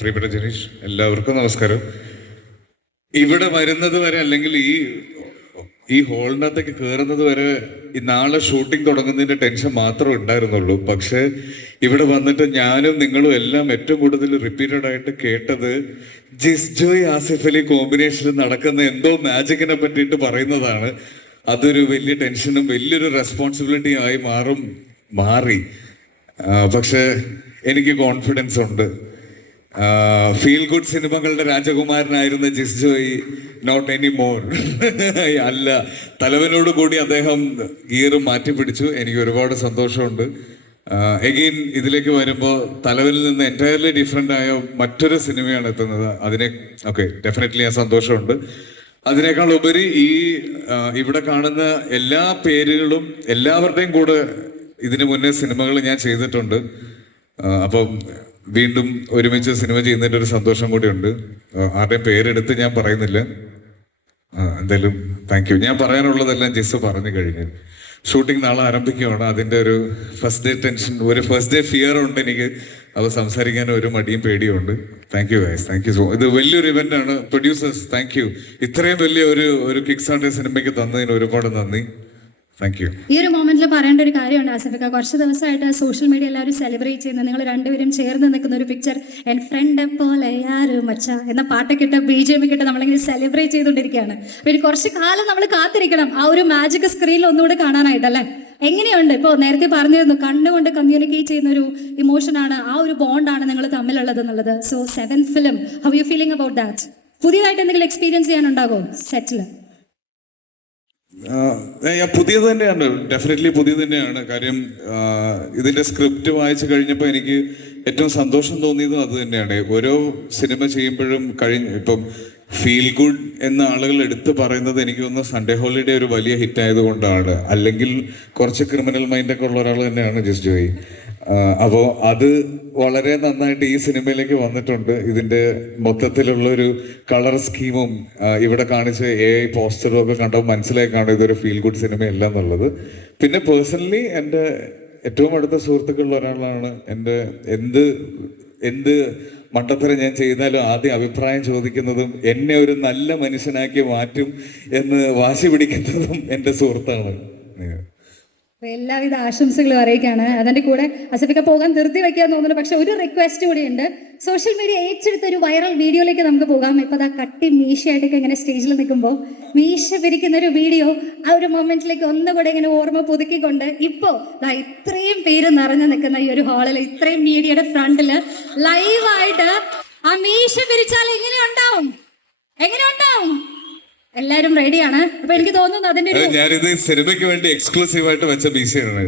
പ്രിയപ്പെട്ട ജനീഷ്, എല്ലാവർക്കും നമസ്കാരം. ഇവിടെ വരുന്നത് വരെ അല്ലെങ്കിൽ ഈ ഹോളിനകത്തേക്ക് കയറുന്നത് വരെ ഈ നാളെ ഷൂട്ടിംഗ് തുടങ്ങുന്നതിന്റെ ടെൻഷൻ മാത്രമേ ഉണ്ടായിരുന്നുള്ളൂ. പക്ഷെ ഇവിടെ വന്നിട്ട് ഞാനും നിങ്ങളും എല്ലാം ഏറ്റവും കൂടുതൽ റിപ്പീറ്റഡ് ആയിട്ട് കേട്ടത് ജിസ്ജോയ് ആസിഫ് അലി കോമ്പിനേഷനിൽ നടക്കുന്ന എന്തോ മാജിക്കിനെ പറ്റിയിട്ട് പറയുന്നതാണ്. അതൊരു വലിയ ടെൻഷനും വലിയൊരു റെസ്പോൺസിബിലിറ്റി ആയി മാറി. പക്ഷെ എനിക്ക് കോൺഫിഡൻസ് ഉണ്ട്. ഫീൽ ഗുഡ് സിനിമകളുടെ രാജകുമാരനായിരുന്ന ജിസ്ജോയ് നോട്ട് എനി മോർ അല്ല. തലവനോട് കൂടി അദ്ദേഹം ഗിയർ മാറ്റി പിടിച്ചു. എനിക്ക് ഒരുപാട് സന്തോഷമുണ്ട്. എഗെയിൻ ഇതിലേക്ക് വരുമ്പോൾ തലവനിൽ നിന്ന് എൻറ്റയർലി ഡിഫറെൻ്റ് ആയ മറ്റൊരു സിനിമയാണ് എത്തുന്നത്. ഡെഫിനറ്റ്ലി ആ സന്തോഷമുണ്ട്. അതിനേക്കാൾ ഉപരി ഇവിടെ കാണുന്ന എല്ലാ പേരുകളും എല്ലാവരുടെയും കൂടെ ഇതിനു മുന്നേ സിനിമകൾ ഞാൻ ചെയ്തിട്ടുണ്ട്. അപ്പം വീണ്ടും ഒരുമിച്ച് സിനിമ ചെയ്യുന്നതിൻ്റെ ഒരു സന്തോഷം കൂടിയുണ്ട്. ആരുടെയും പേരെടുത്ത് ഞാൻ പറയുന്നില്ല. എന്തായാലും താങ്ക് യു. ഞാൻ പറയാനുള്ളതെല്ലാം ജിസ് പറഞ്ഞു കഴിഞ്ഞു. ഷൂട്ടിംഗ് നാളെ ആരംഭിക്കുകയാണ്. അതിൻ്റെ ഒരു ഫസ്റ്റ് ഡേ ടെൻഷൻ, ഒരു ഫസ്റ്റ് ഡേ ഫിയർ ഉണ്ട് എനിക്ക്. അത് സംസാരിക്കാൻ ഒരു മടിയും പേടിയും ഉണ്ട്. Thank you guys, thank you so. ഇത് വലിയൊരു ഇവന്റ് ആണ്. Producers thank you. ഇത്രയും വലിയ ഒരു കിക്ക് സ്റ്റാർട്ട് സിനിമയ്ക്ക് തന്നതിന് ഒരുപാട് നന്ദി. ഈ ഒരു മൊമെന്റിൽ പറയേണ്ട ഒരു കാര്യമുണ്ട് ആസിഫിക്ക. കുറച്ച് ദിവസമായിട്ട് സോഷ്യൽ മീഡിയ എല്ലാവരും സെലിബ്രേറ്റ് ചെയ്യുന്നത് നിങ്ങൾ രണ്ടുപേരും ചേർന്ന് നിൽക്കുന്ന ഒരു പിക്ചർ, എൻ ഫ്രണ്ട് പോലെ ആരും മച്ച എന്ന പാട്ടൊക്കെ ഇട്ട് BGM ഒക്കെ ഇട്ട് നമ്മളിങ്ങനെ സെലിബ്രേറ്റ് ചെയ്തുകൊണ്ടിരിക്കുകയാണ്. പിന്നെ കുറച്ച് കാലം നമ്മൾ കാത്തിരിക്കണം ആ ഒരു മാജിക് സ്ക്രീനിൽ ഒന്നുകൂടെ കാണാനായിട്ടല്ലേ. എങ്ങനെയുണ്ട്? ഇപ്പോൾ നേരത്തെ പറഞ്ഞിരുന്നു കണ്ണുകൊണ്ട് കമ്മ്യൂണിക്കേറ്റ് ചെയ്യുന്ന ഒരു ഇമോഷനാണ്, ആ ഒരു ബോണ്ടാണ് നിങ്ങൾ തമ്മിലുള്ളത് എന്നുള്ളത്. So 7th film, how you feeling about that? പുതിയതായിട്ട് എന്തെങ്കിലും എക്സ്പീരിയൻസ് ചെയ്യാനുണ്ടാകുമോ സെറ്റിൽ? പുതിയത് തന്നെയാണ്, ഡെഫിനറ്റ്ലി പുതിയത് തന്നെയാണ്. കാര്യം ഇതിൻ്റെ സ്ക്രിപ്റ്റ് വായിച്ചു കഴിഞ്ഞപ്പോൾ എനിക്ക് ഏറ്റവും സന്തോഷം തോന്നിയതും അത് തന്നെയാണ്. ഓരോ സിനിമ ചെയ്യുമ്പോഴും ഇപ്പം ഫീൽ ഗുഡ് എന്ന ആളുകൾ എടുത്ത് പറയുന്നത് എനിക്ക് തോന്നുന്നു സൺഡേ ഹോളിഡേ ഒരു വലിയ ഹിറ്റ് ആയതുകൊണ്ടാണ്. അല്ലെങ്കിൽ കുറച്ച് ക്രിമിനൽ മൈൻഡൊക്കെ ഉള്ള ഒരാൾ തന്നെയാണ് ജിസ്ജോയ്. അപ്പോൾ അത് വളരെ നന്നായിട്ട് ഈ സിനിമയിലേക്ക് വന്നിട്ടുണ്ട്. ഇതിൻ്റെ മൊത്തത്തിലുള്ള ഒരു കളർ സ്കീമും ഇവിടെ കാണിച്ച AI പോസ്റ്ററും ഒക്കെ കണ്ടപ്പോൾ മനസ്സിലായി കാണും ഇതൊരു ഫീൽ ഗുഡ് സിനിമയല്ല എന്നുള്ളത്. പിന്നെ പേഴ്സണലി എൻ്റെ ഏറ്റവും അടുത്ത സുഹൃത്തുക്കളുള്ള ഒരാളാണ്. എൻ്റെ എന്ത് മണ്ടത്തരം ഞാൻ ചെയ്താലും ആദ്യം അഭിപ്രായം ചോദിക്കുന്നതും എന്നെ ഒരു നല്ല മനുഷ്യനാക്കി മാറ്റും എന്ന് വാശി പിടിക്കുന്നതും എൻ്റെ സുഹൃത്താണ്. എല്ലാവിധ ആശംസകളും അറിയിക്കുകയാണ്. അതിൻ്റെ കൂടെ ആസിഫിക്ക പോകാൻ ധൃതി വയ്ക്കാൻ തോന്നുന്നു. പക്ഷെ ഒരു റിക്വസ്റ്റ് കൂടിയുണ്ട്. സോഷ്യൽ മീഡിയ ഏറ്റെടുത്ത ഒരു വൈറൽ വീഡിയോയിലേക്ക് നമുക്ക് പോകാം. ഇപ്പോൾ അതാ കട്ടി മീശയായിട്ടൊക്കെ ഇങ്ങനെ സ്റ്റേജിൽ നിൽക്കുമ്പോൾ മീശ പിരിക്കുന്ന ഒരു വീഡിയോ, ആ ഒരു മൊമെന്റിലേക്ക് ഒന്നുകൂടെ ഇങ്ങനെ ഓർമ്മ പുതുക്കിക്കൊണ്ട് ഇപ്പോൾ ഇത്രയും പേര് നിറഞ്ഞു നിൽക്കുന്ന ഈ ഒരു ഹാളിൽ, ഇത്രയും മീഡിയയുടെ ഫ്രണ്ടിൽ ലൈവായിട്ട് ആ മീശ പിരിച്ചാൽ എങ്ങനെ ഉണ്ടാവും? എല്ലാരും റെഡിയാണ്. അപ്പൊ എനിക്ക് തോന്നുന്നു അതിന്റെ ഞാനിത് സിനിമയ്ക്ക് വേണ്ടി എക്സ്ക്ലൂസീവ് ആയിട്ട് വെച്ച ബീസിയാണ്.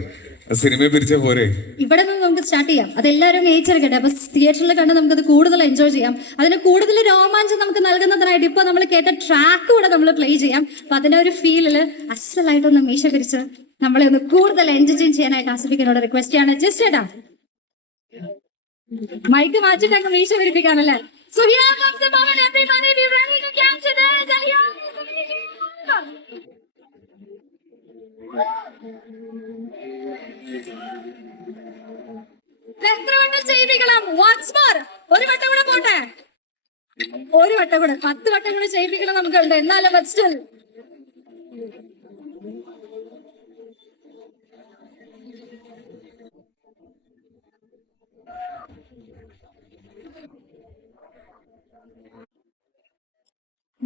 സിനിമയെ പിരിച്ച പോരെ, ഇവിടെ നിന്ന് നമുക്ക് സ്റ്റാർട്ട് ചെയ്യാം. അതെല്ലാവരും ഏച്ചെടുക്കട്ടെ. അപ്പൊ തിയേറ്ററിൽ കണ്ട് നമുക്കത് കൂടുതൽ എൻജോയ് ചെയ്യാം. അതിന് കൂടുതൽ രോമാഞ്ചം നമുക്ക് നൽകുന്നതിനായിട്ട് ഇപ്പൊ നമ്മൾ കേട്ട ട്രാക്ക് കൂടെ നമ്മൾ പ്ലേ ചെയ്യാം. അപ്പൊ അതിന്റെ ഒരു ഫീലില് അസലായിട്ടൊന്ന് മീശ പിരിച്ച് നമ്മളെ ഒന്ന് കൂടുതൽ എൻജോയ് ചെയ്യാനായിട്ട് ആസ്വദിക്കാനോട് റിക്വസ്റ്റ് ചെയ്യാണ്. ജസ്റ്റ് ഏട്ടാ മൈക്ക് മാറ്റിട്ട് അങ്ങ് മീശ പിരിപ്പിക്കാനല്ലേ. So here comes the moment, everybody be ready to capture this. And here is the video. ചെയ്യിപ്പിക്കണം. Once more. ഒരു വട്ടം കൂടെ പോട്ടെ. ഒരു വട്ടം കൂടെ 10 വട്ടം കൂടെ ചെയ്യിപ്പിക്കണം നമുക്കുണ്ട്. എന്നാലും but still.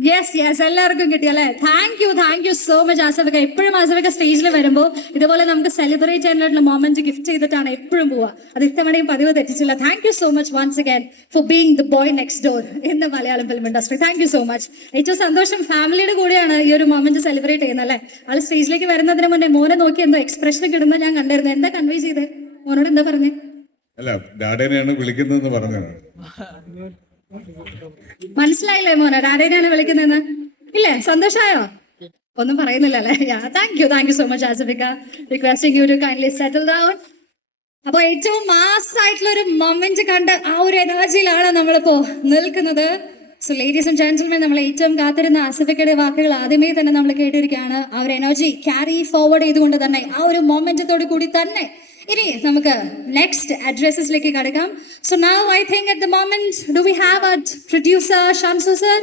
യെസ് എല്ലാവർക്കും കിട്ടിയല്ലേ. താങ്ക് യു സോ മച്ച് ആസിഫിക്ക. എപ്പോഴും ആസിഫിക്ക സ്റ്റേജിൽ വരുമ്പോൾ ഇതുപോലെ നമുക്ക് സെലിബ്രേറ്റ് ചെയ്യാനുള്ള മൊമെന്റ് ഗിഫ്റ്റ് ചെയ്തിട്ടാണ് എപ്പോഴും പോവുക. അത് ഇത്തവണയും പതിവ് തെറ്റിച്ചില്ല. Thank you so much once again for being the boy next door in the Malayalam film industry. Thank you so much. ഏറ്റവും സന്തോഷം ഫാമിലിയുടെ കൂടെയാണ് ഈ ഒരു മൊമെന്റ് സെലിബ്രേറ്റ് ചെയ്യുന്നത് അല്ലേ. ആൾ സ്റ്റേജിലേക്ക് വരുന്നതിന് മുന്നേ മോനെ നോക്കി എന്തോ എക്സ്പ്രഷൻ ഇടുന്നത് ഞാൻ കണ്ടായിരുന്നു. എന്താ കൺവേ ചെയ്തേ? മോനോട് എന്താ പറഞ്ഞേ? അല്ല, ഡാഡേനെയാണ് വിളിക്കുന്നതെന്ന് പറഞ്ഞതാണ്. മനസ്സിലായില്ലേ മോനെ ഡാഡേനെയാണ് വിളിക്കുന്നതെന്ന്? ഇല്ലേ? സന്തോഷമായോ? ഒന്നും പറയുന്നില്ല അല്ലേ? താങ്ക് യു സോ മച്ച് ആസിഫിക്ക. Requesting you to kindly settle down. അപ്പോൾ ഏറ്റവും മാസ്സായിട്ടുള്ള ഒരു മൊമെന്റ് കണ്ട് ആ ഒരു എനർജിയിലാണ് നമ്മളിപ്പോ നിൽക്കുന്നത്. സോ ലേഡീസ് ആൻഡ് ജെന്റിൽമെൻ, നമ്മൾ ഏറ്റവും കാത്തിരുന്ന ആസിഫിക്കയുടെ വാക്കുകൾ ആദ്യമേ തന്നെ നമ്മൾ കേട്ടിരിക്കുകയാണ്. ആ ഒരു എനർജി ക്യാരി ഫോർവേഡ് ചെയ്തുകൊണ്ട് തന്നെ ആ ഒരു മൊമെന്റത്തോട് കൂടി തന്നെ ഇനി നമുക്ക് നെക്സ്റ്റ് അഡ്രസ്സസിലേക്ക് കടക്കാം. So now I think at the moment do we have a producer Shamsu sir?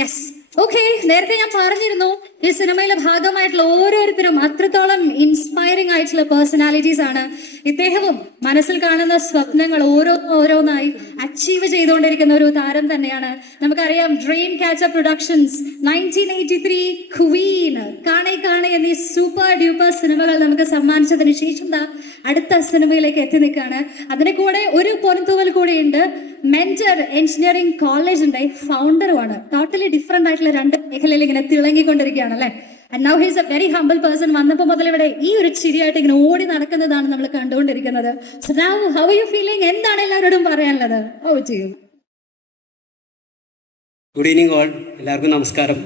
Yes. Okay, നേരത്തെ ഞാൻ പറഞ്ഞിരുന്നു ഈ സിനിമയിലെ ഭാഗമായിട്ടുള്ള ഓരോരുത്തരും അത്രത്തോളം ഇൻസ്പയറിംഗ് ആയിട്ടുള്ള പേഴ്സണാലിറ്റീസ് ആണ്. ഇദ്ദേഹവും മനസ്സിൽ കാണുന്ന സ്വപ്നങ്ങൾ ഓരോന്നായി അച്ചീവ് ചെയ്തുകൊണ്ടിരിക്കുന്ന ഒരു താരം തന്നെയാണ്. നമുക്കറിയാം ഡ്രീം ക്യാച്ചർ പ്രൊഡക്ഷൻസ്, 1983 ക്വീൻ, കാണേ കാണേ എന്നീ സൂപ്പർ ഡ്യൂപ്പർ സിനിമകൾ നമുക്ക് സമ്മാനിച്ചതിന് ശേഷം അടുത്ത സിനിമയിലേക്ക് എത്തി നിൽക്കുകയാണ്. അതിന് കൂടെ ഒരു പൊൻതൂവൽ കൂടെയുണ്ട്. മെന്റർ എഞ്ചിനീയറിംഗ് കോളേജിന്റെ ഫൗണ്ടറുമാണ്. ടോട്ടലി ഡിഫറെന്റ് ആയിട്ടുള്ള രണ്ട് മേഖലയിൽ ഇങ്ങനെ തിളങ്ങിക്കൊണ്ടിരിക്കുകയാണ് അല്ലേ. And now he's A very humble person. വന്നപ്പോൾ മുതൽ ഇവിടെ ഈ ഒരു ചിരിയായിട്ട് ഇങ്ങനെ ഓടി നടക്കുന്നതാണ് നമ്മൾ കണ്ടുകൊണ്ടിരിക്കുന്നത്. So now how are you feeling? എന്താണ് എല്ലാവരോടും പറയാനുള്ളത്? ഓ ചെയ്യും. ഗുഡ് ഈവനിങ് ഓൾ, എല്ലാവർക്കും നമസ്കാരം.